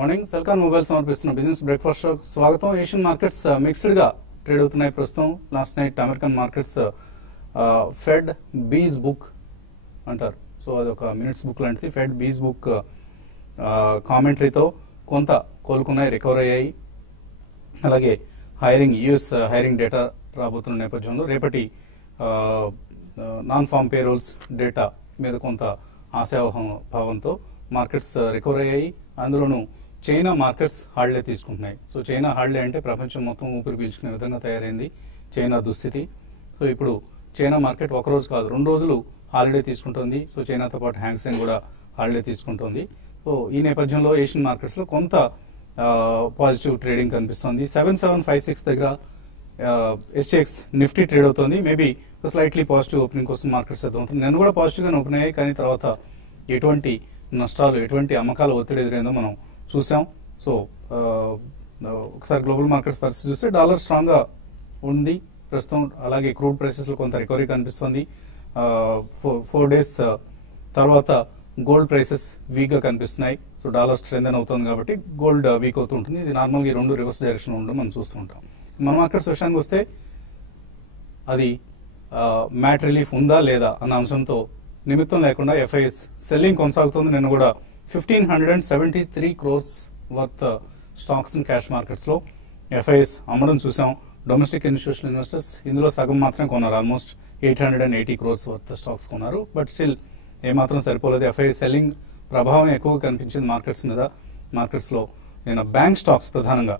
Morning Celkon mobile సమర్పిస్తున్న business breakfast show స్వాగతం. Asian markets mixed గా ట్రేడ్ అవుతున్నాయి ప్రస్తుతం. Last night American markets fed బీస్ బుక్ అంటారు, సో అదొక మినిట్స్ బుక్ లాంటిది. ఫెడ్ బీస్ బుక్ కామెంటరీతో కొంత కోలుకున్నాయి, రికవర్ అయ్యాయి. అలాగే యుఎస్ హైరింగ్ డేటా రాబోతున్న నేపథ్యంలో రేపటి నాన్ ఫామ్ పేరోల్స్ డేటా మీద కొంత ఆశాభావంతో మార్కెట్స్ రికవర్ అయ్యాయి. అందులోనూ చైనా మార్కెట్స్ హాలిడే తీసుకుంటున్నాయి. సో చైనా హాలిడే అంటే ప్రపంచం మొత్తం ఊపిరి పీల్చుకునే విధంగా తయారైంది చైనా దుస్థితి. సో ఇప్పుడు చైనా మార్కెట్ ఒక రోజు కాదు 2 రోజులు హాలిడే తీసుకుంటుంది. సో చైనాతో పాటు హ్యాంగ్సెంగ్ కూడా హాలిడే తీసుకుంటుంది. సో ఈ నేపథ్యంలో ఏషియన్ మార్కెట్స్ లో కొంత పాజిటివ్ ట్రేడింగ్ కనిపిస్తుంది. 7756 దగ్గర ఎస్ఎక్స్ నిఫ్టీ ట్రేడ్ అవుతుంది. మేబీ స్లైట్లీ పాజిటివ్ ఓపెనింగ్ కోసం మార్కెట్స్ అవుతుంది. నేను కూడా పాజిటివ్ గానే ఓపెన్ అయ్యాయి, కానీ తర్వాత ఎటువంటి నష్టాలు, ఎటువంటి అమ్మకాల ఒత్తిడి ఎదురైందో మనం చూసాం. సో ఒకసారి గ్లోబల్ మార్కెట్స్ పరిస్థితి చూస్తే డాలర్ స్ట్రాంగ్ గా ఉంది ప్రస్తుతం. అలాగే క్రూడ్ ప్రైసెస్ లో కొంత రికవరీ కనిపిస్తుంది. 4 డేస్ తర్వాత గోల్డ్ ప్రైసెస్ వీక్ గా కనిపిస్తున్నాయి. సో డాలర్ స్ట్రెంథెన్ అవుతుంది కాబట్టి గోల్డ్ వీక్ అవుతూ ఉంటుంది. ఇది నార్మల్ గా 2 రివర్స్ డైరెక్షన్ ఉండడం మనం చూస్తుంటాం. మన మార్కెట్స్ విషయానికి వస్తే అది మ్యాట్ రిలీఫ్ ఉందా లేదా అన్న అంశంతో నిమిత్తం లేకుండా ఎఫ్ఐఎస్ సెల్లింగ్ కొనసాగుతుంది. నిన్న కూడా 1573 crores worth stocks cash markets లో ఎఫ్ఐఎస్ అమ్మడం చూసాం. డొమెస్టిక్ ఇన్స్టిట్యూషనల్ ఇన్వెస్టర్స్ ఇందులో సగం మాత్రమే కొన్నారు. ఆల్మోస్ట్ 880 crores వర్త్ స్టాక్స్ కొన్నారు. బట్ స్టిల్ ఏమాత్రం సరిపోలేదు. ఎఫ్ఐఎస్ సెల్లింగ్ ప్రభావం ఎక్కువగా కనిపించింది మార్కెట్స్ మీద. మార్కెట్స్ లో నేను బ్యాంక్ స్టాక్స్, ప్రధానంగా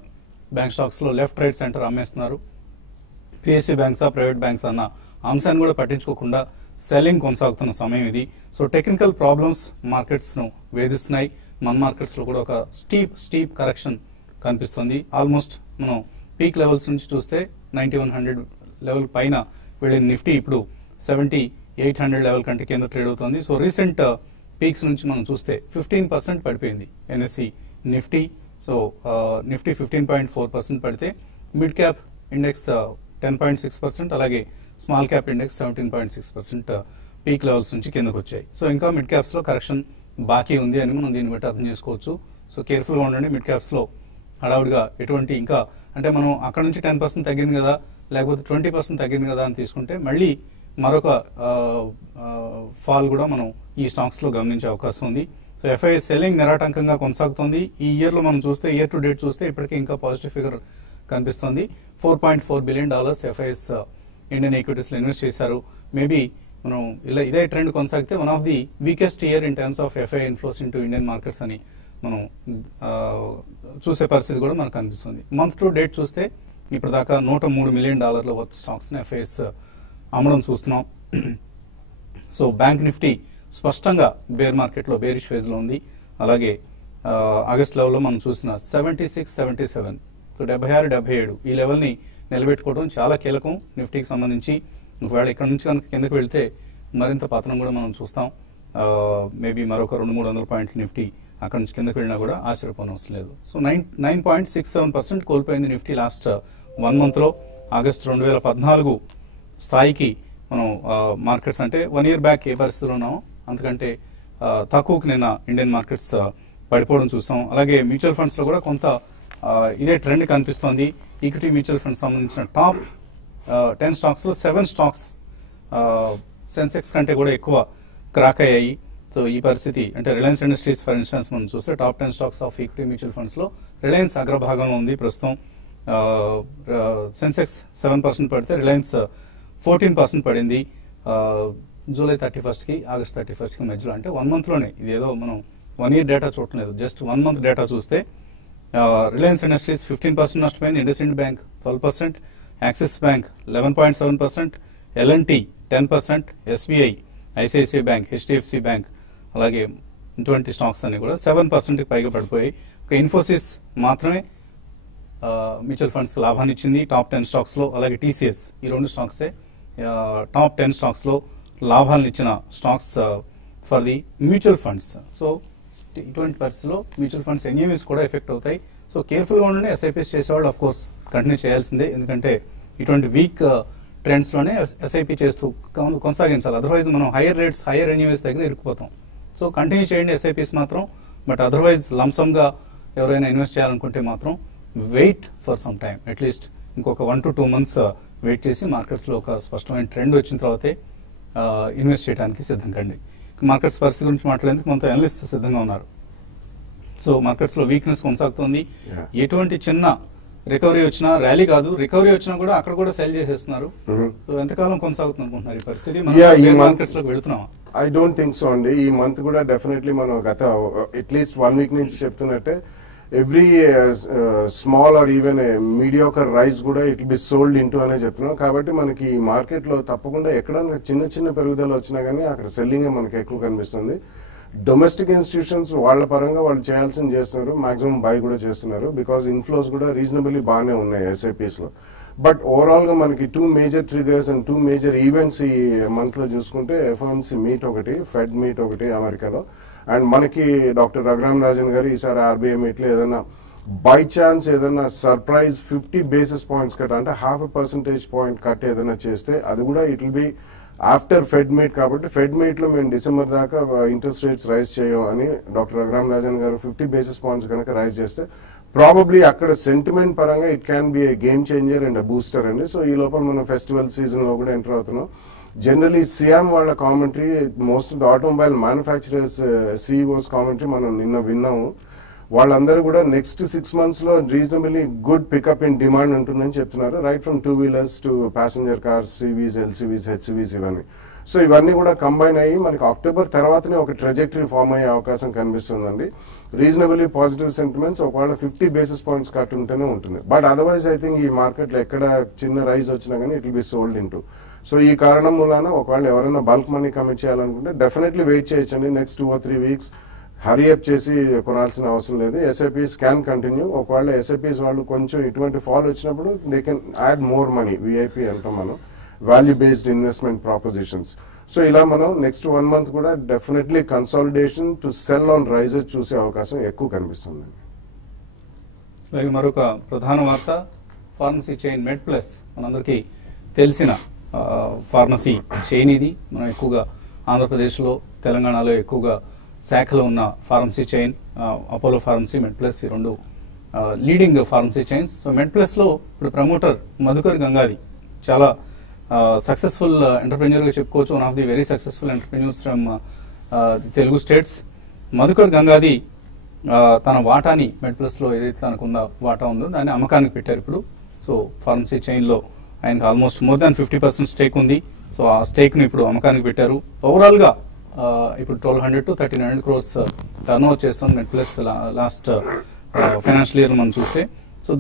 బ్యాంక్ స్టాక్స్ లో లెఫ్ట్ రైట్ సెంటర్ అమ్మేస్తున్నారు. పిఎస్సి బ్యాంక్సా ప్రైవేట్ బ్యాంక్స్ అన్న అంశాన్ని కూడా పట్టించుకోకుండా సెల్లింగ్ కొనసాగుతున్న సమయం ఇది. సో టెక్నికల్ ప్రాబ్లమ్స్ మార్కెట్స్ ను వేధిస్తున్నాయి. మన మార్కెట్స్ లో కూడా ఒక స్టీప్ కరెక్షన్ కనిపిస్తుంది. ఆల్మోస్ట్ మనం పీక్ లెవెల్స్ నుంచి చూస్తే 9100 లెవెల్ పైన వెళ్ళిన నిఫ్టీ ఇప్పుడు 7800 లెవెల్ కంటే కింద ట్రేడ్ అవుతుంది. సో రీసెంట్ పీక్స్ నుంచి మనం చూస్తే 15% పడిపోయింది ఎన్ఎస్సి నిఫ్టీ. సో నిఫ్టీ 15.4% పడితే మిడ్ క్యాప్ ఇండెక్స్ 10.6%, అలాగే small cap index 17.6% peak levels నుంచి కిందకు వచ్చాయి. సో ఇంకా మిడ్ క్యాప్స్ లో కరెక్షన్ బాకీ ఉంది అని మనం దీన్ని బట్టి అర్థం చేసుకోవచ్చు. సో కేర్ఫుల్ గా ఉండండి. మిడ్ క్యాప్స్ లో హడావుడిగా ఎటువంటి ఇంకా అంటే మనం అక్కడ నుంచి 10% తగ్గింది కదా, లేకపోతే 20% తగ్గింది కదా అని తీసుకుంటే మళ్ళీ మరొక ఫాల్ కూడా మనం ఈ స్టాక్స్ లో గమనించే అవకాశం ఉంది. సో ఎఫ్ఐఎస్ సెల్లింగ్ నిరాటంకంగా కొనసాగుతుంది. ఈ ఇయర్ లో మనం చూస్తే, ఇయర్ టు డేట్ చూస్తే ఇప్పటికీ ఇంకా పాజిటివ్ ఫిగర్ కనిపిస్తుంది. $4.4 billion ఎఫ్ఐఎస్ ఇండియన్ ఈక్విటీస్ లో ఇన్వెస్ట్ చేశారు. మేబీ మనం ఇదే ట్రెండ్ కొనసాగితే one of the weakest year in terms of FI inflows into Indian markets అని మనం చూసే పరిస్థితి కూడా మనకు కనిపిస్తుంది. మంత్ టు డేట్ చూస్తే ఇప్పటిదాకా $103 million వర్త్ స్టాక్స్ ఎఫ్ఐఎస్ అమ్మడం చూస్తున్నాం. సో బ్యాంక్ నిఫ్టీ స్పష్టంగా బేర్ మార్కెట్ లో బేరిష్ ఫేజ్ లో ఉంది. అలాగే ఆగస్ట్ లెవెల్లో మనం చూసిన 76-77, సో 76-77 ఈ లెవెల్ ని నిలబెట్టుకోవడం చాలా కీలకం నిఫ్టీకి సంబంధించి. ఒకవేళ ఇక్కడ నుంచి కనుక కిందకు వెళ్తే మరింత పతనం కూడా మనం చూస్తాం. మేబీ మరొక 200-300 పాయింట్ల నిఫ్టీ అక్కడ నుంచి కిందకు వెళ్ళినా కూడా ఆశ్చర్యపోనవసరం లేదు. సో 9.67% కోల్పోయింది నిఫ్టీ లాస్ట్ 1 month లో. ఆగస్ట్ 2014 స్థాయికి మనం మార్కెట్స్ అంటే 1 year బ్యాక్ ఏ పరిస్థితిలో ఉన్నామో అంతకంటే తక్కువకు నిన్న ఇండియన్ మార్కెట్స్ పడిపోవడం చూసాం. అలాగే మ్యూచువల్ ఫండ్స్ లో కూడా కొంత ఇదే ట్రెండ్ కనిపిస్తోంది. ఈక్విటీ మ్యూచువల్ ఫండ్స్ సంబంధించిన టాప్ 10 స్టాక్స్ లో 7 స్టాక్స్ సెన్సెక్స్ కంటే కూడా ఎక్కువ క్రాక్ అయ్యాయి. సో ఈ పరిస్థితి అంటే రిలయన్స్ ఇండస్ట్రీస్ ఫర్ ఇన్స్టెన్స్ మనం చూస్తే top 10 stocks of equity mutual funds లో రిలయన్స్ అగ్రభాగంలో ఉంది ప్రస్తుతం. సెన్సెక్స్ 7% పడితే రిలయన్స్ 14% పడింది. జూలై 31st కి ఆగస్ట్ 31st కి మధ్యలో, అంటే 1 month లోనే. ఇదేదో మనం 1 year డేటా చూడలేదు, జస్ట్ 1 month డేటా చూస్తే రిలయన్స్ ఇండస్ట్రీస్ 15% నష్టపోయింది, IndusInd bank 12%, Axis bank 11.7%, LNT 10%, SBI, ICICI bank, HDFC bank, అలాగే ఇటువంటి స్టాక్స్ అన్ని కూడా 7% పైగా పడిపోయాయి. ఒక ఇన్ఫోసిస్ మాత్రమే మ్యూచువల్ ఫండ్స్ లాభాన్ని ఇచ్చింది టాప్ 10 స్టాక్స్ లో. అలాగే టీసీఎస్, ఈ 2 స్టాక్సే టాప్ 10 స్టాక్స్ లో లాభాలను ఇచ్చిన stocks for the mutual funds. So ఇటువంటి పరిస్థితుల్లో మ్యూచువల్ ఫండ్స్ ఎన్యూఎస్ కూడా ఎఫెక్ట్ అవుతాయి. సో కేర్ఫుల్ గా ఉండండి. ఎస్ఐపీస్ చేసేవాళ్ళు ఆఫ్ కోర్స్ కంటిన్యూ చేయాల్సిందే, ఎందుకంటే ఇటువంటి వీక్ ట్రెండ్స్ లోనే ఎస్ఐపి చేస్తూ కొనసాగించాలి. అదర్వైజ్ మనం హైయర్ రేట్స్, హైయర్ ఎన్యూఎస్ దగ్గర ఇరుక్కుపోతాం. సో కంటిన్యూ చేయండి ఎస్ఐపీస్ మాత్రం. బట్ అదర్వైజ్ లంసమ్ గా ఎవరైనా ఇన్వెస్ట్ చేయాలనుకుంటే మాత్రం wait for some time, at least ఇంకొక 1 to 2 months వెయిట్ చేసి మార్కెట్స్లో ఒక స్పష్టమైన ట్రెండ్ వచ్చిన తర్వాతే ఇన్వెస్ట్ చేయడానికి సిద్ధం కండి. మార్కెట్స్ పరిస్థితి గురించి మాట్లాడేందుకు కొంత అనలిస్ట్ సిద్ధంగా ఉన్నారు. సో మార్కెట్స్లో వీక్నెస్ కొనసాగుతుంది. ఎటువంటి చిన్న రికవరీ వచ్చినా, ర్యాలీ కాదు రికవరీ వచ్చినా కూడా అక్కడ కూడా సెల్ చేసేస్తున్నారు. సో ఎంతకాలం కొనసాగుతుంది అనుకుంటున్నారు ఈ పరిస్థితి? మార్కెట్స్ లోకి వెళుతున్నామా? ఐ డోంట్ థింక్ సో అండి. ఈ మంత్ కూడా డెఫినెట్లీ మనం గత అట్లీస్ట్ 1 week నుంచి చెప్తున్నట్టే every small or even mediocre rise కూడా ఇట్ బి సోల్డ్ ఇంటూ అనే చెప్తున్నాం. కాబట్టి మనకి ఈ మార్కెట్ లో తప్పకుండా ఎక్కడైనా చిన్న చిన్న పెరుగుదల వచ్చినా కానీ అక్కడ సెల్లింగ్ మనకి ఎక్కువ కనిపిస్తుంది. డొమెస్టిక్ ఇన్స్టిట్యూషన్స్ వాళ్ళ పరంగా వాళ్ళు చేయాల్సింది చేస్తున్నారు, మాక్సిమం బై కూడా చేస్తున్నారు. బికాస్ ఇన్ఫ్లోస్ కూడా రీజనబుల్లీ బాగానే ఉన్నాయి ఎస్ఐపిస్ లో. బట్ ఓవరాల్ గా మనకి 2 major triggers and 2 major events ఈ మంత్ లో చూసుకుంటే ఎఫ్ఓఎంసీ మీట్ ఒకటి, ఫెడ్ మీట్ ఒకటి అమెరికాలో, అండ్ మనకి డాక్టర్ రఘురామ్ రాజన్ గారు ఈసారి ఆర్బీఐ మీట్ లో ఏదైనా బై ఛాన్స్ ఏదైనా సర్ప్రైజ్ 50 basis points కట్ అంటే 0.5 percentage point కట్ ఏదైనా చేస్తే అది కూడా it will be after fed meet. కాబట్టి ఫెడ్ మీట్ లో మేము డిసెంబర్ దాకా ఇంట్రెస్ట్ రేట్స్ రైజ్ చేయం అని డాక్టర్ రఘురామ్ రాజన్ గారు 50 basis points కనుక రైజ్ చేస్తే ప్రాబబ్లీ అక్కడ సెంటిమెంట్ పరంగా it can be a game changer and booster అండి. సో ఈ లోపల మనం ఫెస్టివల్ సీజన్ లో కూడా ఎంటర్ అవుతున్నాం. జనరలీ సియామ్ వాళ్ళ commentary, most of the automobile manufacturers CEOs commentary మనం నిన్న విన్నాము. వాళ్ళందరూ కూడా నెక్స్ట్ 6 months లో reasonably good pickup in demand ఉంటుందని చెప్తున్నారు. Right from 2-wheelers to passenger cars, CVs, LCVs, HCVs ఇవన్నీ. సో ఇవన్నీ కూడా కంబైన్ అయ్యి మనకి అక్టోబర్ తర్వాతనే ఒక ట్రెజెక్టరీ ఫామ్ అయ్యే అవకాశం కనిపిస్తుందండి. రీజనబుల్లీ పాజిటివ్ సెంటిమెంట్స్ ఒకవేళ 50 basis points కట్ ఉంటేనే ఉంటుంది. బట్ అదర్వైజ్ ఐ థింక్ ఈ మార్కెట్ లో ఎక్కడ చిన్న రైజ్ వచ్చినా కానీ it will be sold into. So ఈ కారణం మూలాన ఒకవేళ ఎవరైనా బల్క్ మనీ కమిట్ చేయాలనుకుంటే డెఫినెట్లీ వెయిట్ చేయొచ్చండి. Next 2 or 3 weeks hurry up చేసి కొనాల్సిన అవసరం లేదు. SIPs can continue. ఒకవేళ ఎస్ఐపీస్ వాళ్ళు కొంచెం ఇటువంటి ఫాల్ వచ్చినప్పుడు they can add more money, VIP అంటాం మనం, వాల్యూ బేస్డ్ ఇన్వెస్ట్మెంట్ ప్రాపోజిషన్స్. సో ఇలా మనం నెక్స్ట్ 1 month కూడా definitely consolidation to sell on rises చూసే అవకాశం ఎక్కువ కనిపిస్తుంది. అలాగే మరొక ప్రధాన వార్త, ఫార్మసీ చైన్ మెడ్ ప్లస్ మనందరికీ తెలిసిన ఫార్మసీ చైన్ ఇది. మనం ఎక్కువగా ఆంధ్రప్రదేశ్లో, తెలంగాణలో ఎక్కువగా శాఖలో ఉన్న ఫార్మసీ చైన్, అపోలో ఫార్మసీ, మెడ్ ప్లస్, ఈ 2 లీడింగ్ ఫార్మసీ చైన్స్. సో మెడ్ ప్లస్ లో ఇప్పుడు ప్రమోటర్ మధుకర్ గంగాది చాలా సక్సెస్ఫుల్ ఎంటర్ప్రెన్యూర్ గా చెప్పుకోవచ్చు. One of the very successful entrepreneurs from Telugu states. Madhukar Gangadi తన వాటాని మెడ్ ప్లస్ లో ఏదైతే తనకున్న వాటా ఉందో దాన్ని అమ్మకానికి పెట్టారు ఇప్పుడు. సో ఫార్మసీ చైన్ లో ఆయనకు ఆల్మోస్ట్ మోర్ దాన్ 50% స్టేక్ ఉంది. సో ఆ స్టేక్ ను ఇప్పుడు అమ్మకానికి పెట్టారు. ఓవరాల్ గా ఇప్పుడు 1,200 to 1,300 crores టర్న్ ఓవర్ చేస్తుంది మెడ్ ప్లస్ లాస్ట్ ఫైనాన్షియల్ ఇయర్ మనం చూస్తే. సో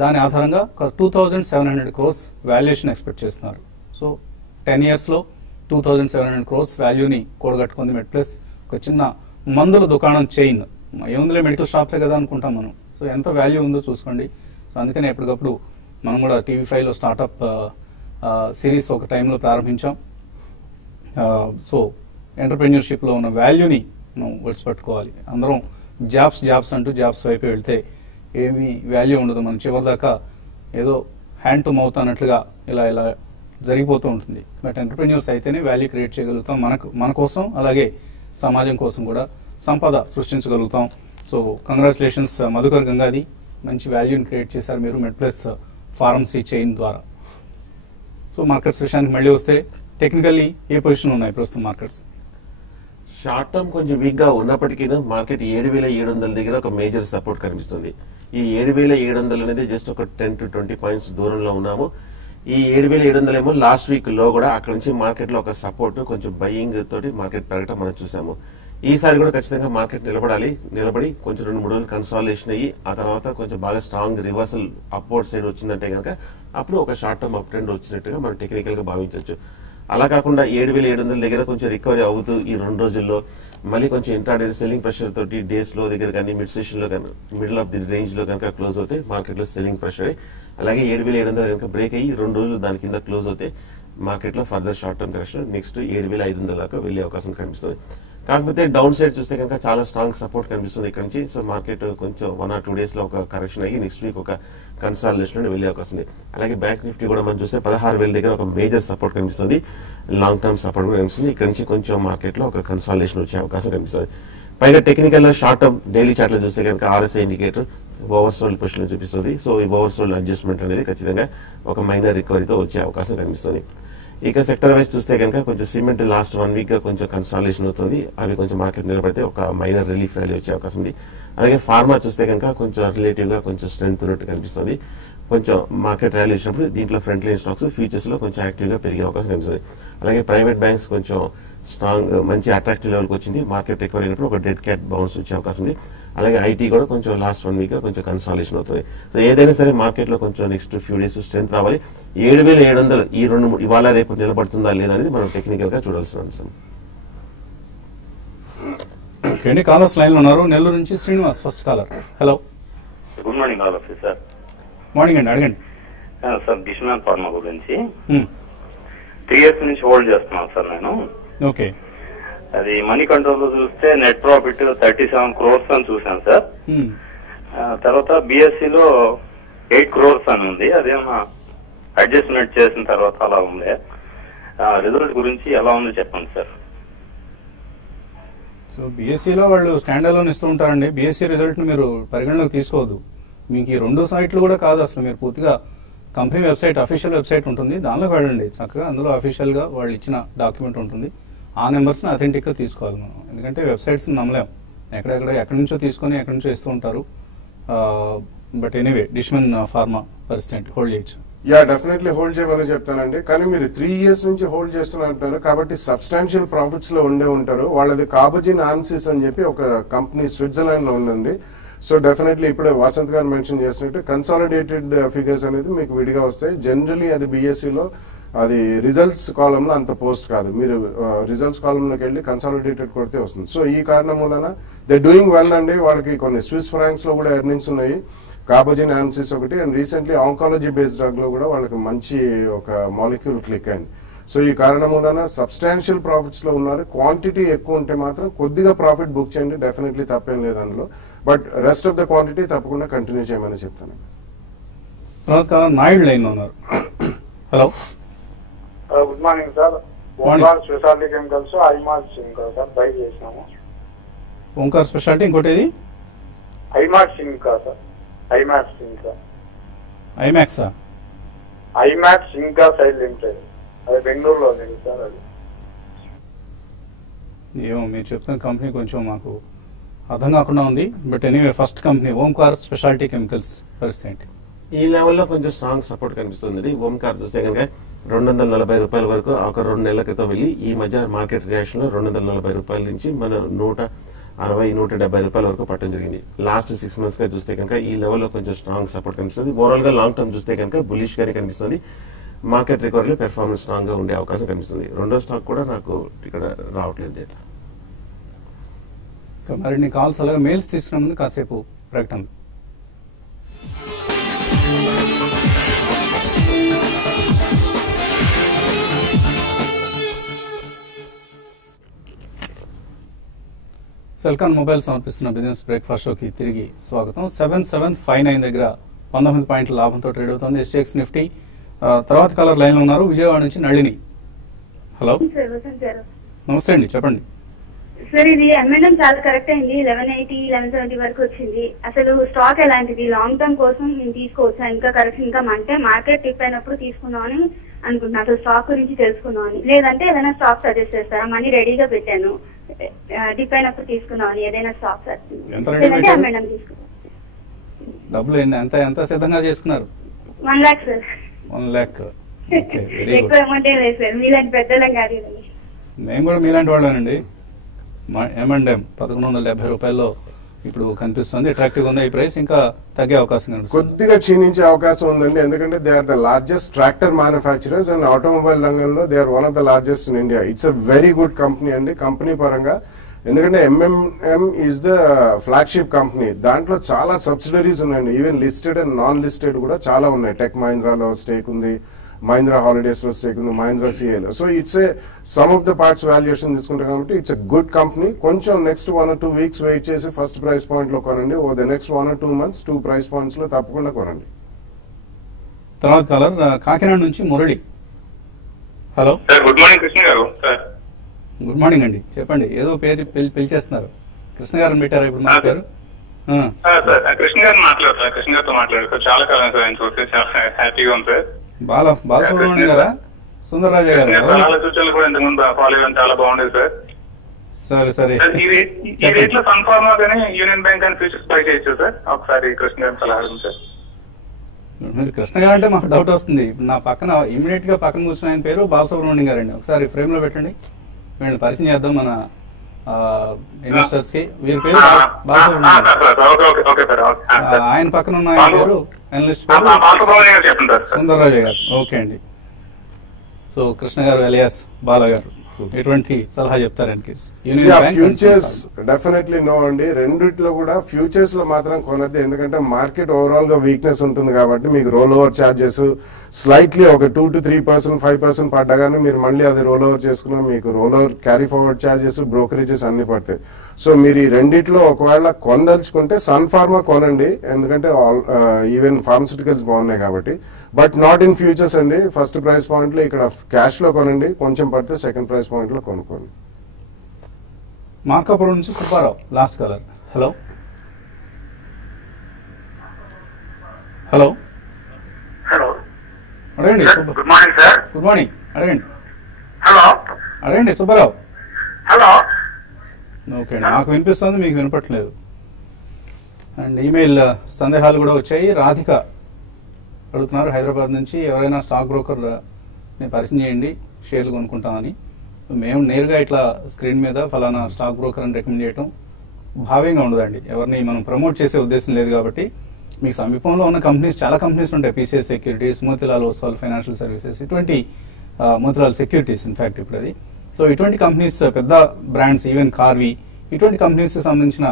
దాని ఆధారంగా 2,700 crores వాల్యుయేషన్ ఎక్స్పెక్ట్ చేస్తున్నారు. సో 10 years లో 2,700 crores వాల్యూని కూడగట్టుకుంది మెడ్ ప్లస్. ఒక చిన్న మందుల దుకాణం చైన్, ఏముందిలే మెడికల్ షాపే కదా అనుకుంటాం మనం. సో ఎంత వాల్యూ ఉందో చూసుకోండి. సో అందుకని ఎప్పటికప్పుడు మనం కూడా టీవీ5లో స్టార్ట్అప్ సిరీస్ ఒక టైంలో ప్రారంభించాం. సో ఎంటర్ప్రెన్యూర్షిప్ లో ఉన్న వాల్యూని మనం పట్టుకోవాలి. అందరం జాబ్స్ అంటూ జాబ్స్ వైపు వెళ్తే ఏమీ వాల్యూ ఉండదు. మనం చివరిదాకా ఏదో హ్యాండ్ టు మౌత్ అన్నట్లుగా ఇలా జరిగిపోతూ ఉంటుంది. బట్ ఎంటర్ప్రెన్యూర్స్ అయితేనే వాల్యూ క్రియేట్ చేయగలుగుతాం. మన కోసం, అలాగే సమాజం కోసం కూడా సంపద సృష్టించగలుగుతాం. సో కంగ్రాచులేషన్స్ మధుకర్ గంగాది, మంచి వాల్యూని క్రియేట్ చేశారు మీరు మెడ్ ప్లస్ ఫార్మసీ చైన్ ద్వారా. సో మార్కెట్స్ విషయానికి మళ్ళీ వస్తే టెక్నికల్లీ ఏ పొజిషన్ ఉన్నాయి ప్రస్తుతం మార్కెట్స్? షార్ట్ టర్మ్ కొంచెం వీక్ గా ఉన్నప్పటికీ మార్కెట్ 7,700 దగ్గర ఒక మేజర్ సపోర్ట్ కనిపిస్తుంది. ఈ 7,700 అనేది జస్ట్ ఒక 10 to 20 points దూరంలో ఉన్నాము. ఈ 7,700 ఏమో లాస్ట్ వీక్ లో కూడా అక్కడ నుంచి మార్కెట్ లో ఒక సపోర్ట్, కొంచెం బయింగ్ తోటి మార్కెట్ పెరగటం మనం చూసాము. ఈసారి కూడా ఖచ్చితంగా మార్కెట్ నిలబడి కొంచెం 2-3 రోజులు కన్సాలిడేషన్ అయ్యి ఆ తర్వాత కొంచెం బాగా స్ట్రాంగ్ రివర్సల్ అప్వర్డ్ సైడ్ వచ్చిందంటే కనుక అప్పుడు ఒక షార్ట్ టర్మ్ అప్ ట్రెండ్ వచ్చినట్టుగా మనం టెక్నికల్ గా భావించవచ్చు. అలా కాకుండా 7,700 దగ్గర కొంచెం రికవరీ అవుతూ ఈ 2 రోజుల్లో మళ్ళీ కొంచెం ఇంట్రాడే సెల్లింగ్ ప్రెషర్ తోటి డేస్ లో దగ్గర కానీ మిడ్ సెషన్ లో కానీ మిడిల్ ఆఫ్ ది రేంజ్ లో కనుక క్లోజ్ అవుతే మార్కెట్ లో సెల్లింగ్ ప్రెషర్. అలాగే 7,700 కనుక బ్రేక్ అయ్యి 2 రోజులు దాని కింద క్లోజ్ అవుతే మార్కెట్ లో further short term correction next 7,500 దాకా వెళ్లే అవకాశం కనిపిస్తుంది. కాకపోతే డౌన్ సైడ్ చూస్తే కనుక చాలా స్ట్రాంగ్ సపోర్ట్ కనిపిస్తుంది ఇక్కడ నుంచి. సో మార్కెట్ కొంచెం 1 or 2 days లో ఒక కరెక్షన్ అయ్యి నెక్స్ట్ వీక్ ఒక కన్సాలిడేషన్ వెళ్లే అవకాశం ఉంది. అలాగే బ్యాంక్ నిఫ్టీ కూడా మనం చూస్తే 16,000 దగ్గర ఒక మేజర్ సపోర్ట్ కనిపిస్తుంది, లాంగ్ టర్మ్ సపోర్ట్ కూడా కనిపిస్తుంది. ఇక్కడ నుంచి కొంచెం మార్కెట్ లో ఒక కన్సాలిడేషన్ వచ్చే అవకాశం కనిపిస్తుంది. పైగా టెక్నికల్ లో షార్ట్ టర్మ్ డైలీ చార్ట్ లో చూస్తే కనుక RSI ఇండికేటర్ ఓవర్సోల్డ్ పొజిషన్ చూపిస్తుంది. సో ఈ ఓవర్సోల్డ్ అడ్జస్ట్మెంట్ అనేది ఖచ్చితంగా ఒక మైనర్ రికవరీతో వచ్చే అవకాశం కనిపిస్తుంది. ఇక సెక్టర్ వైజ్ చూస్తే కనుక కొంచెం సిమెంట్ లాస్ట్ 1 వీక్ గా కొంచెం కన్సాలిడేషన్ అవుతుంది. అవి కొంచెం మార్కెట్ నిలబడితే ఒక మైనర్ రిలీఫ్ ర్యాలీ వచ్చే అవకాశం ఉంది. అలాగే ఫార్మా చూస్తే కనుక కొంచెం రిలేటివ్ గా కొంచెం స్ట్రెంత్ ఉన్నట్టు కనిపిస్తుంది. కొంచెం మార్కెట్ ర్యాలీ వచ్చినప్పుడు దీంట్లో ఫ్రంట్ లైన్ స్టాక్స్ ఫ్యూచర్స్ లో కొంచెం యాక్టివ్ గా పెరిగే అవకాశం కనిపిస్తుంది. అలాగే ప్రైవేట్ బ్యాంక్స్ కొంచెం స్ట్రాంగ్ మంచి అట్రాక్టివ్ లెవెల్కి వచ్చింది. మార్కెట్ రికవరీ అయినప్పుడు ఒక డెడ్ క్యాట్ బౌన్స్ వచ్చే అవకాశం ఉంది. అలాగే ఐటీ కూడా కొంచెం లాస్ట్ 1 వీక్ గా కొంచెం కన్సాలిడేషన్ అవుతుంది. సో ఏదైనా సరే మార్కెట్ లో కొంచెం నెక్స్ట్ ఫ్యూ డేస్ స్ట్రెంత్ రావాలి. 7,700 ఈ 2 ఇవాళ రేపు నిలబడుతుందా లేదా అనేది మనం టెక్నికల్ గా చూడాల్సిన అంశం. ఓకే, కాలర్స్ లైన్ లో ఉన్నారు. నెల్లూరు నుంచి Srinivas first caller. Hello, good morning all of you sir. Morning అండి, అడగండి సార్. బిష్మాన్ ఫార్మా గురించి 3 years నుంచి హోల్డ్ చేస్తున్నాను సార్ నేను. ఓకే, అది మనీ కంట్రోల్ లో చూస్తే నెట్ ప్రాఫిట్ 37 crores అని చూసాను సార్. తర్వాత BSE లో 8 crores అని ఉంది. అదేమన్నా అడ్జస్ట్మెంట్ చేసిన తర్వాత అలా ఉంది. రిజల్ట్ గురించి ఎలా ఉందో చెప్పండి సార్. సో BSEలో వాళ్ళు స్టాండ్ అలోన్ ఇస్తూ ఉంటారండి. BSE రిజల్ట్ ని మీరు పరిగణలోకి తీసుకోవద్దు. మీకు ఈ 2 సైట్లు కూడా కాదు అసలు. మీరు పూర్తిగా కంపెనీ వెబ్సైట్, అఫీషియల్ వెబ్సైట్ ఉంటుంది, దానిలోకి వెళ్ళండి చక్కగా. అందులో అఫీషియల్ గా వాళ్ళు ఇచ్చిన డాక్యుమెంట్ ఉంటుంది. ఆ నెంబర్స్ ని అథెంటిక్ గా తీసుకోవాలి మనం. ఎందుకంటే వెబ్సైట్స్ నమ్మలేం, ఎక్కడి నుంచో తీసుకొని ఎక్కడి నుంచో ఇస్తూ ఉంటారు. బట్ ఎనీవే, డిష్మన్ ఫార్మా పరిస్థితి హోల్డ్ చేయొచ్చు. యా, డెఫినెట్లీ హోల్డ్ చేయమని చెప్తానండి. కానీ మీరు 3 years నుంచి హోల్డ్ చేస్తున్నారు కాబట్టి సబ్స్టాన్షియల్ ప్రాఫిట్స్ లో ఉండే ఉంటారు. వాళ్ళది కాబజిన్ ఆన్సిస్ అని చెప్పి ఒక కంపెనీ స్విట్జర్లాండ్ లో ఉందండి. సో డెఫినెట్లీ ఇప్పుడే వసంత్ గారు మెన్షన్ చేసినట్టు కన్సాలిడేటెడ్ ఫిగర్స్ అనేది మీకు విడిగా వస్తాయి. జనరలీ అది BSEలో అది రిజల్ట్స్ కాలంలో అంత పోస్ట్ కాదు. మీరు రిజల్ట్స్ కాలంలోకి వెళ్ళి కన్సాలిడేటెడ్ కొడితే వస్తుంది. సో ఈ కారణం వలన దే డూయింగ్ వెల్ అండి. వాళ్ళకి కొన్ని స్విస్ ఫ్రాంక్స్ లో కూడా ఎర్నింగ్స్ ఉన్నాయి. కాబజిన్ ఆన్సిస్ ఒకటి, and recently oncology based drug లో కూడా వాళ్ళకి మంచి ఒక మాలిక్యూల్ క్లిక్ అయింది. సో ఈ కారణం వలన సబ్స్టాన్షియల్ ప్రాఫిట్స్ లో ఉన్నారు. క్వాంటిటీ ఎక్కువ ఉంటే మాత్రం కొద్దిగా ప్రాఫిట్ బుక్ చేయండి, డెఫినెట్లీ తప్పేం లేదు అందులో. But rest of the quantity తప్పకుండా కంటిన్యూ చేయమని చెప్తాను. తర్వాత నాయుడు లైన్ లో ఉన్నారు. Hello, good morning sir. Omkar speciality chemicals IMAX ఇంకా సార్ బై చేసినాము. ఓంకార్ స్పెషాలిటీ, ఇంకోటి ఏది? ఐమాక్స్ ఇంకా సార్. ఐమాక్స్ ఇంకా ఐమాక్సా? ఐమాక్స్ ఇంకా సైడ్ లిమిటెడ్, అది బెంగళూరులో ఉంది సార్. అది ఏమో మీరు చెప్తున్న కంపెనీ కొంచెం మాకు అర్థం కాకుండా ఉంది. But anyway, first company Omkar speciality chemicals పరిస్థితి ఏంటి? ఈ లెవెల్లో కొంచెం స్ట్రాంగ్ సపోర్ట్ కనిపిస్తుంది. ఓంకార్ చూస్తే కనుక 240 రూపాయల వరకు ఒక 2 నెలల క్రితం వెళ్ళి ఈ మధ్య మార్కెట్ రియాక్షన్ లో 240 రూపాయల నుంచి మన 160-170 రూపాయల వరకు పట్టడం జరిగింది. లాస్ట్ 6 months గా చూస్తే కనుక ఈ లెవెల్లో కొంచెం స్ట్రాంగ్ సపోర్ట్ కనిపిస్తుంది. ఓవరాల్ గా లాంగ్ టర్మ్ చూస్తే కనుక బులిష్ గానే కనిపిస్తుంది. మార్కెట్ రికవరీలో పెర్ఫార్మెన్స్ స్ట్రాంగ్ గా ఉండే అవకాశం కనిపిస్తుంది. రెండో స్టాక్ కూడా నాకు ఇక్కడ రావట్లేదు డేటా. మరిన్ని కాల్స్ అలాగే మెయిల్స్ తీసుకునే ముందు కాసేపు ప్రకటన. సెల్కాన్ మొబైల్ సమర్పిస్తున్న బిజినెస్ బ్రేక్ఫాస్ట్ షోకి తిరిగి స్వాగతం. 7759 దగ్గర 19 పాయింట్ల లాభంతో ట్రేడ్ అవుతుంది SGX నిఫ్టీ. తర్వాత కాలర్ లైన్ లో ఉన్నారు, విజయవాడ నుంచి నళిని. హలో, నమస్తే అండి, చెప్పండి. సార్, ఇది M&M చాలా కరెక్ట్ అయింది. 1180, 1170 వరకు వచ్చింది. అసలు స్టాక్ ఎలాంటిది? లాంగ్ టర్మ్ కోసం నేను తీసుకోవచ్చా? ఇంకా కరెక్షన్ ఇంకా అంటే మార్కెట్ డిప్ అయినప్పుడు తీసుకుందామని అనుకుంటున్నా. అసలు స్టాక్ గురించి తెలుసుకుందామని, లేదంటే ఏదైనా స్టాక్ సజెస్ట్ చేస్తారా? మనీ రెడీగా పెట్టాను, డిప్ అయినప్పుడు తీసుకుందామని ఏదైనా స్టాక్ సార్. లేదంటే M&M తీసుకుందాం. డబ్బులు ఎంత సిద్ధంగా చేసుకున్నారు? 1 lakh సార్. 1 lakh. ఎక్కువ అమౌంట్ ఏం లేదు సార్, మీలాంటి పెద్దలం కాదు. మేము కూడా మీలాంటి వాళ్ళేనండి. M&M 1170 రూపాయల్లో ఇప్పుడు కనిపిస్తుంది. అట్రాక్టివ్ ఉంది ఈ ప్రైస్. ఇంకా తగ్గే అవకాశం కనిపిస్తుంది, కొద్దిగా క్షీణించే అవకాశం ఉందండి. ఎందుకంటే they are the largest tractor manufacturers and automobile రంగంలో they are one of the largest in India. It's a very good company అండి కంపెనీ పరంగా. ఎందుకంటే M&M is the flagship company. దాంట్లో చాలా సబ్సిడరీస్ ఉన్నాయండి. Even listed and non listed కూడా చాలా ఉన్నాయి. టెక్ మహీంద్రాలో స్టేక్ ఉంది, మహీంద్రా హాలిడేస్ లో స్టేక్ ఉంది, మహీంద్రా సిఏలో. So it's a sum of the parts valuation తీసుకుంటాం కాబట్టి ఇట్స్ ఎ గుడ్ కంపెనీ. కొంచెం నెక్స్ట్ 1 or 2 weeks వెయిట్ చేసి ఫస్ట్ ప్రైస్ పాయింట్ లో కొనండి. Or the next 1 or 2 months 2 price points లో తప్పకుండా కొనండి. తర్వాత కాలర్ కాకినాడ నుంచి Murali. Hello sir, good morning Krishna garu. Sir, good morning అండి, చెప్పండి. ఏదో పేరు పిలిచేస్తున్నారు. కృష్ణ గారిని పెట్టారా ఇప్పుడు మా పేరు? సార్ కృష్ణ గారిని మాట్లాడతారు, కృష్ణ గారితో మాట్లాడతారు. చాలా కాలం సార్ ఆయన చూస్తే చాలా హ్యాపీగా ఉంది సార్. బాలసుబ్రహ్మణ్యం గారా, సుందరరాజు గారు? చాలా సూచనలు కూడా ఇంతకుముందు ఫాలో అయ్యడం చాలా బాగుండేది సార్. సరే ఈ రేట్ లో సన్ ఫార్మా కానీ యూనియన్ బ్యాంక్ అని ఫ్యూచర్స్ బై చేయొచ్చు సార్. ఒకసారి కృష్ణ గారిని సలహా ఉంది సార్. మీరు కృష్ణ గారు అంటే మాకు డౌట్ వస్తుంది. నా పక్కన ఇమీడియట్ గా పక్కన కూర్చున్న ఆయన పేరు బాలసుబ్రహ్మణ్యం గారు అండి. ఒకసారి ఫ్రేమ్ లో పెట్టండి, వీళ్ళని పరిచయం చేద్దాం మన ఇన్వెస్టర్స్ కి. వీరి పేరు బాలసుబ్రహ్మణ్యం. ఆయన పక్కన ఉన్న ఆయన పేరు అనలిస్ట్ పేరు సుందరరాజు గారు. ఓకే అండి. సో కృష్ణ గారు ఎలియాస్ బాల గారు ఎటువంటి సలహా చెప్తారండి? ఫ్యూచర్స్ డెఫినెట్లీ నో అండి. రెండిట్లో కూడా ఫ్యూచర్స్ లో మాత్రం కొనద్దు, ఎందుకంటే మార్కెట్ ఓవరాల్ గా వీక్నెస్ ఉంటుంది కాబట్టి మీకు రోల్ ఓవర్ చార్జెస్ స్లైట్లీ ఒక 2 to 3%, 5% పడ్డగానే మీరు మళ్ళీ అది రోల్ ఓవర్ చేసుకున్నా మీకు role over carry forward charges, brokerages అన్ని పడతాయి. సో మీరు ఈ రెండిట్లో ఒకవేళ కొనదలుచుకుంటే సన్ ఫార్మా కొనండి, ఎందుకంటే ఈవెన్ ఫార్మస్యూటికల్స్ బాగున్నాయి కాబట్టి. బట్ నాట్ ఇన్ ఫ్యూచర్స్ అండి. ఫస్ట్ ప్రైస్ పాయింట్ లో ఇక్కడ క్యాష్ లో కొనండి, కొంచెం పడితే సెకండ్ ప్రైస్ పాయింట్ లో కొనుక్కోండి. మార్కాపురం నుంచి Subbarao last caller. Hello hello hello అడగండి. Good morning sir. Good morning, అడగండి. హలో అడగండి సుబ్బారావు. హలో ఓకే అండి, నాకు వినిపిస్తుంది, మీకు వినపట్లేదు. అండ్ ఈమెయిల్ సందేహాలు కూడా వచ్చాయి. రాధిక అడుగుతున్నారు హైదరాబాద్ నుంచి, ఎవరైనా స్టాక్ బ్రోకర్ పరిచయం చేయండి, షేర్లు కొనుక్కుంటామని. మేము నేరుగా ఇట్లా స్క్రీన్ మీద ఫలానా స్టాక్ బ్రోకర్ అని రికమెండ్ చేయడం భావ్యంగా ఉండదండి. ఎవరిని మనం ప్రమోట్ చేసే ఉద్దేశం లేదు కాబట్టి మీకు సమీపంలో ఉన్న కంపెనీస్, చాలా కంపెనీస్ ఉంటాయి. PCS securities, Motilal Oswal financial services, ఇటువంటి మోతిలాల్ సెక్యూరిటీస్ ఇన్ఫాక్ట్ ఇప్పుడు అది. సో ఇటువంటి కంపెనీస్, పెద్ద బ్రాండ్స్, ఈవెన్ కార్వి, ఇటువంటి కంపెనీస్ సంబంధించిన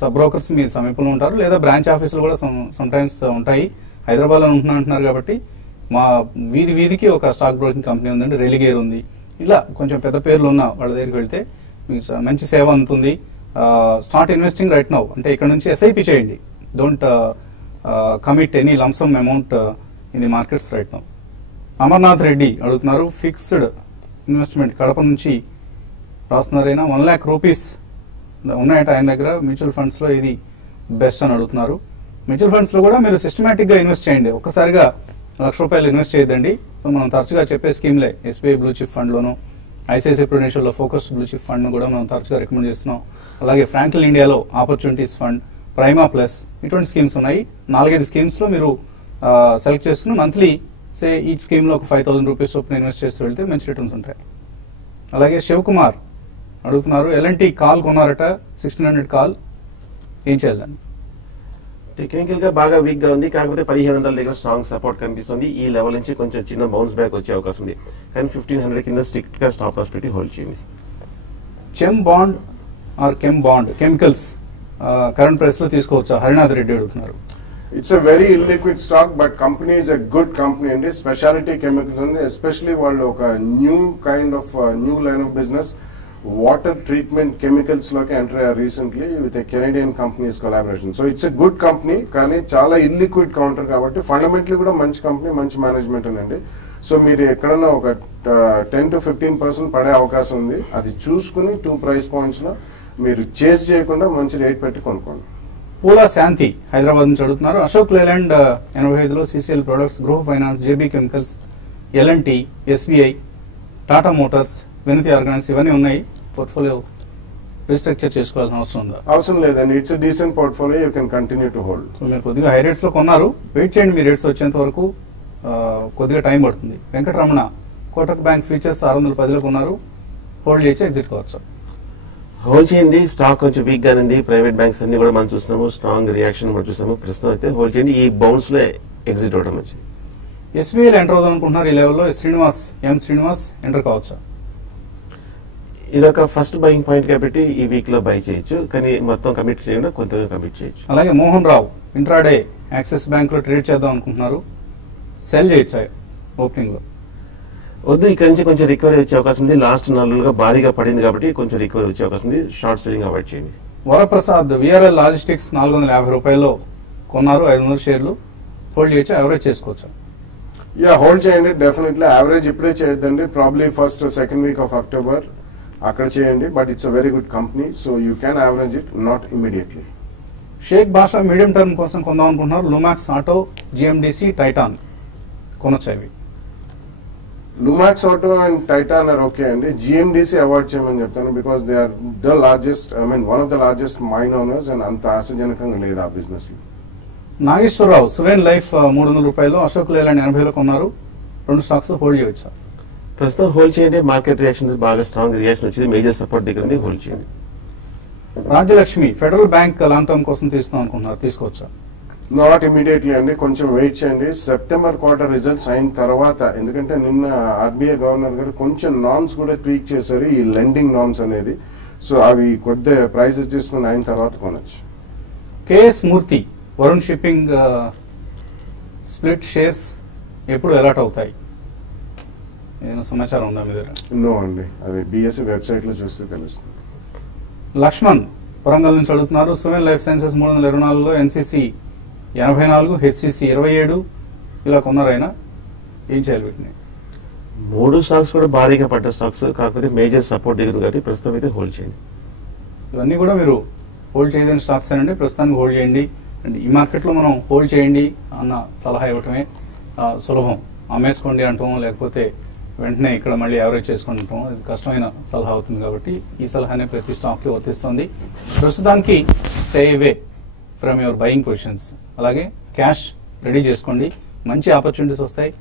సబ్ బ్రోకర్స్ మీ సమీపంలో ఉంటారు, లేదా బ్రాంచ్ ఆఫీసులు కూడా సమ్ టైమ్స్ ఉంటాయి. హైదరాబాద్ లో ఉంటున్నా అంటున్నారు కాబట్టి మా వీధికి ఒక స్టాక్ బ్రోకింగ్ కంపెనీ ఉందండి, రెలిగేర్ ఉంది. ఇలా కొంచెం పెద్ద పేర్లు ఉన్న వాళ్ళ దగ్గరికి వెళ్తే మీకు మంచి సేవ అందుతుంది. స్టార్ట్ ఇన్వెస్టింగ్ రైట్ నౌ, అంటే ఇక్కడ నుంచి ఎస్ఐపి చేయండి. Don't commit any lump sum amount in the markets right now. Amarnath Reddy అడుగుతున్నారు, ఫిక్స్డ్ ఇన్వెస్ట్మెంట్ కడప నుంచి రాస్తున్నారైనా 1 lakh రూపీస్ ఉన్నాయట ఆయన దగ్గర, మ్యూచువల్ ఫండ్స్ లో ఇది బెస్ట్ అని అడుగుతున్నారు. మ్యూచువల్ ఫండ్స్ లో కూడా మీరు సిస్టమేటిక్ గా ఇన్వెస్ట్ చేయండి, ఒక్కసారిగా ₹1,00,000 ఇన్వెస్ట్ చేయొద్దండి. సో మనం తరచుగా చెప్పే స్కీమ్లే ఎస్బీఐ బ్లూ చిప్ ఫండ్ లోను, ఐసిఐసిఐ ప్రుడెన్షియల్ లో ఫోకస్డ్ బ్లూ చిప్ ఫండ్ కూడా మనం తరచుగా రికమెండ్ చేస్తున్నాం. అలాగే ఫ్రాంక్లిన్ ఇండియాలో ఆపర్చునిటీస్ ఫండ్, ప్రైమా ప్లస్, ఇటువంటి స్కీమ్స్ ఉన్నాయి. 4-5 స్కీమ్స్ లో మీరు సెలెక్ట్ చేసుకుని మంత్లీ సే ఈ స్కీమ్ లో ఒక ₹5,000 చొప్పున ఇన్వెస్ట్ చేస్తూ వెళ్తే మంచి రిటర్న్స్ ఉంటాయి. అలాగే శివకుమార్ అడుగుతున్నారు, ఎల్ఎన్టీ కాల్ కొన్నారట, 1600 కాల్, ఏం చేయాలండి? టెక్నికల్ గా బాగా వీక్ గా ఉంది, కాకపోతే 1700 దగ్గర స్ట్రాంగ్ సపోర్ట్ కనిపిస్తుంది. ఈ లెవెల్ నుంచి కొంచెం చిన్న బౌన్స్ బ్యాక్ వచ్చే అవకాశం ఉంది, కానీ 1500 కింద స్ట్రిక్ట్ గా స్టాప్ లాస్ పెట్టి హోల్డ్ చేయండి. చెమ్ బాండ్ ఆర్ కెమ్ బాండ్ కెమికల్స్ కరెంట్ ప్రైస్ లో తీసుకోవచ్చా? హరినాథ్ రెడ్డి అడుగుతున్నారు. It's a very illiquid stock, but company is a good company అండి. స్పెషాలిటీ కెమికల్స్ ఉంది, ఎస్పెషలీ వాళ్ళు ఒక new kind of new line of business water treatment chemicals లోకి ఎంటర్ అయ్యారు recently with Canadian companies collaboration. So it's a good company, కానీ చాలా illiquid counter కాబట్టి fundamentally కూడా మంచి కంపెనీ, మంచి మేనేజ్మెంట్ అండి. సో మీరు ఎక్కడన్నా ఒక 10 to 15% పడే అవకాశం ఉంది, అది చూసుకుని 2 ప్రైస్ పాయింట్స్ లో మీరు చేస్ చేయకుండా మంచి రేట్ పెట్టి కొనుక్కోండి. పూలా శాంతి హైదరాబాద్ నుంచి అడుగుతున్నారు, అశోక్ లేలాండ్ 85లో CCL products, Griha finance, JB chemicals, LNT, SBI, Tata motors, Vinati organics ఇవన్నీ ఉన్నాయి. పోర్ట్ఫోలియో రీస్ట్రక్చర్ చేసుకోవాల్సిన అవసరం ఉందా? అవసరం లేదండి, it's decent portfolio, you can continue to hold. So మీరు కొద్దిగా హై రేట్స్ లో కొన్నారు, వెయిట్ చేయండి, మీ రేట్స్ వచ్చేంత వరకు కొద్దిగా టైం పడుతుంది. వెంకటరమణ కోటక్ బ్యాంక్ ఫ్యూచర్స్ 610లో కొన్నారు, హోల్డ్ చేసి ఎగ్జిట్ కావచ్చు. హోల్డ్ చేయండి, స్టాక్ కొంచెం వీక్ గానే ఉంది. ప్రైవేట్ బ్యాంక్స్ అన్ని కూడా మనం చూస్తున్నాము, స్ట్రాంగ్ రియాక్షన్ మనం చూస్తాము. ప్రస్తుతం అయితే హోల్డ్ చేయండి, ఈ బౌన్స్ లో ఎగ్జిట్ అవడం వచ్చింది. ఎస్బీఐలో ఎంటర్ అవుదాం అనుకుంటున్నారు, ఈ లెవెల్లో ఎం శ్రీనివాస్ ఎంటర్ కావచ్చా? ఇదొక ఫస్ట్ బయింగ్ పాయింట్ కాబట్టి ఈ వీక్ లో బై చేయొచ్చు, కానీ మొత్తం కమిట్ చేయకుండా కొంతగా కమిట్ చేయొచ్చు. అలాగే Mohan Rao intraday axis bank లో ట్రేడ్ చేద్దాం అనుకుంటున్నారు, సెల్ చేయొచ్చా ఓపెనింగ్ లో? వద్దు, ఇక్కడ నుంచి కొంచెం రికవరీ వచ్చే అవకాశం ఉంది. లాస్ట్ 4 రోజులుగా భారీగా పడింది కాబట్టి కొంచెం రికవరీ వచ్చే అవకాశం ఉంది. షార్ట్ సెల్లింగ్ అవాయిడ్ చేయండి. వరప్రసాద్ విఆర్ఎల్ లాజిస్టిక్స్ 450 రూపాయల్లో కొన్నారు, 500 షేర్లు, హోల్డ్ చేయొచ్చా, యావరేజ్ చేసుకోవచ్చా? హోల్డ్ చేయండి డెఫినెట్లీ. యావరేజ్ ఇప్పుడే చేయొద్దండి, probably first second week of October అక్కడ చేయండి. But it's a very good company, so you can average it, not immediately. Sheikh Basha medium term కోసం కొందాం అనుకుంటున్నారు. లుమాక్స్ ఆటో, జిఎండిసి, టైటాన్ కొనొచ్చు అవి. Lumax auto and Titan are okay అండి. జిఎండిసి అవాయిడ్ చేయమని చెప్తాను, because they are the largest, one of the largest mine owners, and అంత ఆశాజనకంగా లేదు ఆ బిజినెస్ లో. నాగేశ్వరరావు, సురేన్ లైఫ్ 300 రూపాయలు, అశోక్ లేలాండ్ 80లో కొన్నారు. 2 స్టాక్స్ హోల్డ్ చేయవచ్చా? ప్రస్తుతం హోల్డ్ చేయండి. మార్కెట్ రియాక్షన్ బాగా స్ట్రాంగ్ రియాక్షన్ వచ్చింది, మేజర్ సపోర్ట్ దగ్గర ఉంది, హోల్డ్ చేయండి. Rajyalakshmi, federal bank long term కోసం తీసుకుందాం అనుకుంటున్నారు, తీసుకోవచ్చా? నాట్ ఇమీడియట్లీ అండి, కొంచెం వెయిట్ చేయండి. సెప్టెంబర్ క్వార్టర్ రిజల్ట్స్ అయిన తర్వాత, ఎందుకంటే నిన్న ఆర్బీఐ గవర్నర్ గారు కొంచెం నార్మ్స్ కూడా ట్వీక్ చేశారు, ఈ లెండింగ్ నార్మ్స్ అనేది. సో అవి కొద్ది ప్రైస్ అడ్జస్ట్మెంట్ అయిన తర్వాత కొనొచ్చు. కేఎస్ మూర్తి, వరుణ్ షిప్పింగ్ స్ప్లిట్ షేర్స్ ఎప్పుడు అలాట్ అవుతాయి? ఏదైనా సమాచారం ఉందా మీ దగ్గర? నో అండి, అది బిఎస్సి వెబ్సైట్ లో చూస్తే తెలుస్తుంది. లక్ష్మణ్ వరంగల్ నుంచి అడుగుతున్నారు. సువేన్ లైఫ్ సైన్సెస్ 324లో, ఎన్సీసీ 84, హెచ్సిసి 27 ఇలా కొన్నారైనా ఏం చేయాలి వీటిని? 3 స్టాక్స్ కూడా భారీగా పడ్డ స్టాక్స్, కాకపోతే మేజర్ సపోర్ట్ దగ్గర కాబట్టి ప్రస్తుతం అయితే హోల్డ్ చేయండి. ఇవన్నీ కూడా మీరు హోల్డ్ చేయలేని స్టాక్స్ అండి, ప్రస్తుతానికి హోల్డ్ చేయండి. అండ్ ఈ మార్కెట్లో మనం హోల్డ్ చేయండి అన్న సలహా ఇవ్వటమే సులభం. అమ్మేసుకోండి అంటాం, లేకపోతే వెంటనే ఇక్కడ మళ్ళీ యావరేజ్ చేసుకుంటాం, అది కష్టమైన సలహా అవుతుంది. కాబట్టి ఈ సలహానే ప్రతి స్టాక్కి వర్తిస్తుంది. ప్రస్తుతానికి stay away from your buying positions. అలాగే క్యాష్ రెడీ చేసుకోండి, మంచి ఆపర్చునిటీస్ వస్తాయి.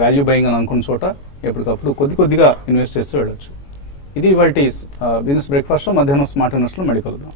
వాల్యూ బయింగ్ అని అనుకున్న చోట ఎప్పటికప్పుడు కొద్దిగా ఇన్వెస్ట్ చేస్తూ వెళ్ళొచ్చు. ఇది ఇవాల్టి బిజినెస్ బ్రేక్ఫాస్ట్. మధ్యాహ్నం స్మార్ట్ ఇన్వెస్ట్లో మళ్ళీ కలుద్దాం.